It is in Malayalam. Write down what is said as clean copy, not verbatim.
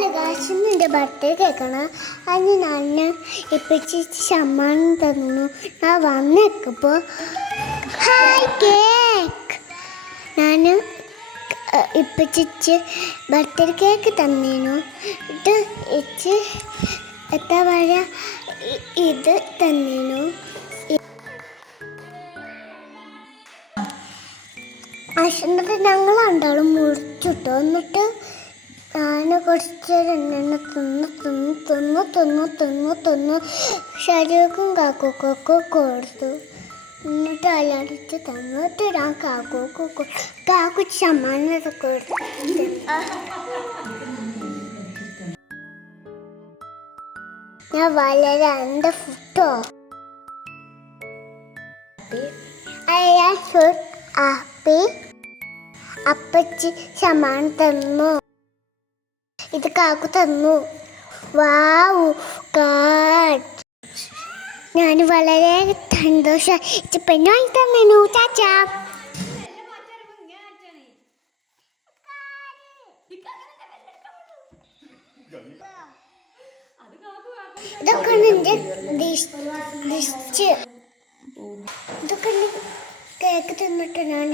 ഹലോ ഗായ്സ്, ഇന്ന് എൻ്റെ ബർത്ത്ഡേ കേൾക്കണം. അതിന് ഞാൻ ഇപ്പിച്ച് സമ്മാനം തന്നു. ഞാൻ വന്നേക്കപ്പോൾ ഹായ് കേക്ക് ഞാൻ ഇപ്പിച്ച് ബർത്ത്ഡേ കേക്ക് തന്നേനു. ഇത് ഇച്ച് എന്താ പറയുക, ഇത് തന്നേനു. എന്നിട്ട് ഞങ്ങൾ രണ്ടാളും മുറിച്ചിട്ടു. എന്നിട്ട് ഞാൻ കുറച്ച് രണ്ടെണ്ണ തിന്നു ശരീരക്കും കാക്കൊക്കെ കൊടുത്തു. എന്നിട്ട് അലടിച്ച് തന്നിട്ട് ഞാൻ കാക്കു സമ്മാനമൊക്കെ കൊടുത്തു. ഞാൻ വളരെ എൻ്റെ ഫുട്ടോ ഹാപ്പി അപ്പച്ചി സമ്മാനം തന്നു. ഇത് കാക്കു തന്നു. വാവ് ഗാഡ്, ഞാൻ വളരെ സന്തോഷം. പെണ്ണായി തന്നു. ചാച്ചാ ഇതൊക്കെ എൻ്റെ ഡിഷ്. ഇതൊക്കെ കേക്ക് തിന്നിട്ട് ഞാൻ